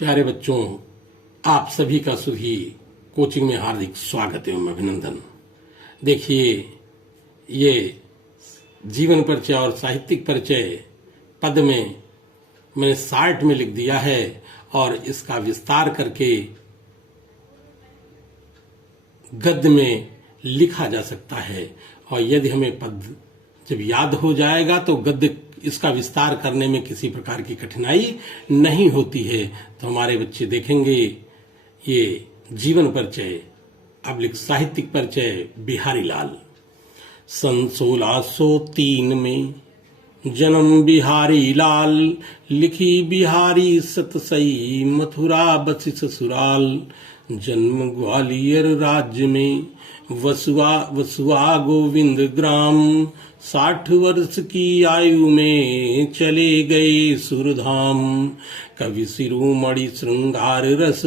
प्यारे बच्चों, आप सभी का सुधी कोचिंग में हार्दिक स्वागत एवं अभिनंदन। देखिए, ये जीवन परिचय और साहित्यिक परिचय पद में मैंने 60 में लिख दिया है और इसका विस्तार करके गद्य में लिखा जा सकता है। और यदि हमें पद जब याद हो जाएगा तो गद्य इसका विस्तार करने में किसी प्रकार की कठिनाई नहीं होती है। तो हमारे बच्चे देखेंगे ये जीवन परिचय, अब लिख साहित्यिक परिचय बिहारी लाल। सन 1603 में जन्म बिहारी लाल, लिखी बिहारी सतसई, मथुरा बसी ससुराल। जन्म ग्वालियर राज्य में, वसुआ गोविंद ग्राम। 60 वर्ष की आयु में चले गए सुरधाम। कवि शिरोमणि श्रृंगार रस,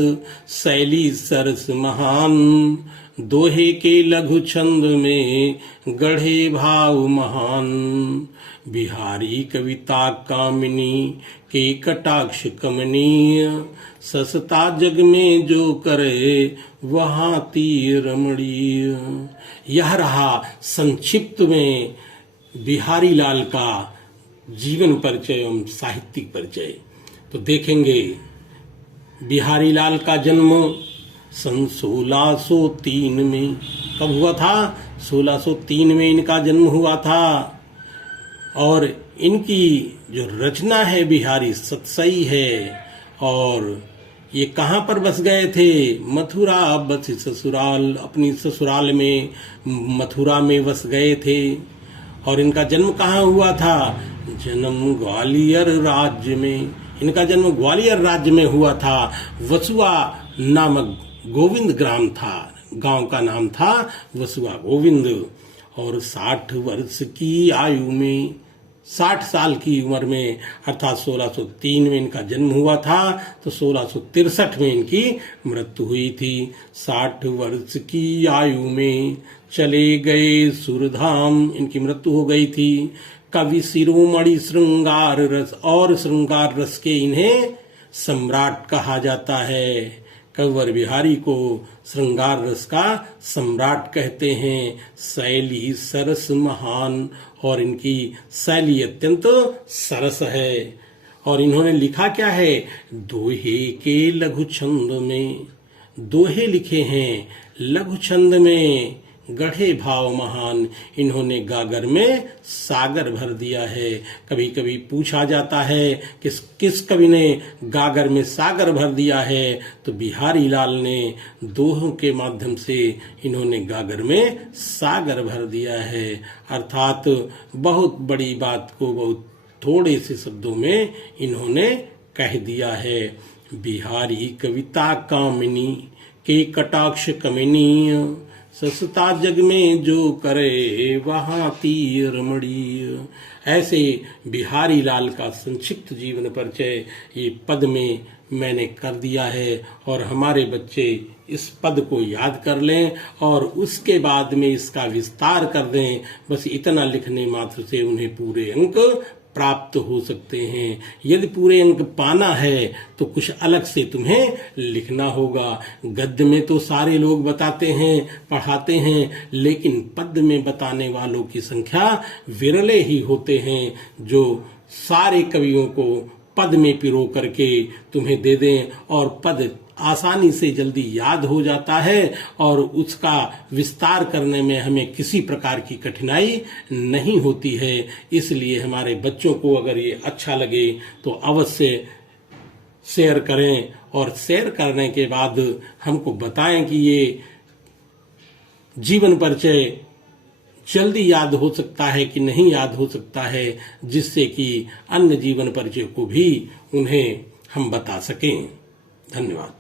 शैली सरस महान। दोहे के लघु छंद में गढ़े भाव महान। बिहारी कविता कामिनी के कटाक्ष कमनीय। ससता जग में जो करे वहां तीर रमणीय। यह रहा संक्षिप्त में बिहारी लाल का जीवन परिचय एवं साहित्यिक परिचय। तो देखेंगे बिहारी लाल का जन्म सन 1603 में कब हुआ था? 1603 में इनका जन्म हुआ था। और इनकी जो रचना है बिहारी सतसई है। और ये कहाँ पर बस गए थे? मथुरा बसी ससुराल, अपनी ससुराल में मथुरा में बस गए थे। और इनका जन्म कहाँ हुआ था? जन्म ग्वालियर राज्य में। इनका जन्म ग्वालियर राज्य में हुआ था। वसुआ नामक गोविंद ग्राम था, गांव का नाम था वसुआ गोविंद। और 60 वर्ष की आयु में, 60 साल की उम्र में, अर्थात 1603 में इनका जन्म हुआ था तो 1663 में इनकी मृत्यु हुई थी। 60 वर्ष की आयु में चले गए सुरधाम, इनकी मृत्यु हो गई थी। कवि शिरोमणि श्रृंगार रस, और श्रृंगार रस के इन्हें सम्राट कहा जाता है। कंवर बिहारी को श्रृंगार रस का सम्राट कहते हैं। शैली सरस महान, और इनकी शैली अत्यंत सरस है। और इन्होंने लिखा क्या है? दोहे के लघु छंद में, दोहे लिखे हैं लघु छंद में, गढ़े भाव महान। इन्होंने गागर में सागर भर दिया है। कभी कभी पूछा जाता है कि किस कवि ने गागर में सागर भर दिया है? तो बिहारी लाल ने दोहों के माध्यम से इन्होंने गागर में सागर भर दिया है। अर्थात बहुत बड़ी बात को बहुत थोड़े से शब्दों में इन्होंने कह दिया है। बिहारी कविता कामिनी के कटाक्ष कमनीय। ससता जग में जो करे वहां तीर रमणीय। ऐसे बिहारी लाल का संक्षिप्त जीवन परिचय ये पद में मैंने कर दिया है। और हमारे बच्चे इस पद को याद कर लें और उसके बाद में इसका विस्तार कर दें। बस इतना लिखने मात्र से उन्हें पूरे अंक प्राप्त हो सकते हैं। यदि पूरे अंक पाना है तो कुछ अलग से तुम्हें लिखना होगा। गद्य में तो सारे लोग बताते हैं, पढ़ाते हैं, लेकिन पद में बताने वालों की संख्या विरले ही होते हैं जो सारे कवियों को पद में पिरो करके तुम्हें दे दें और पद आसानी से जल्दी याद हो जाता है और उसका विस्तार करने में हमें किसी प्रकार की कठिनाई नहीं होती है। इसलिए हमारे बच्चों को अगर ये अच्छा लगे तो अवश्य शेयर करें और शेयर करने के बाद हमको बताएं कि ये जीवन परिचय जल्दी याद हो सकता है कि नहीं याद हो सकता है, जिससे कि अन्य जीवन परिचय को भी उन्हें हम बता सकें। धन्यवाद।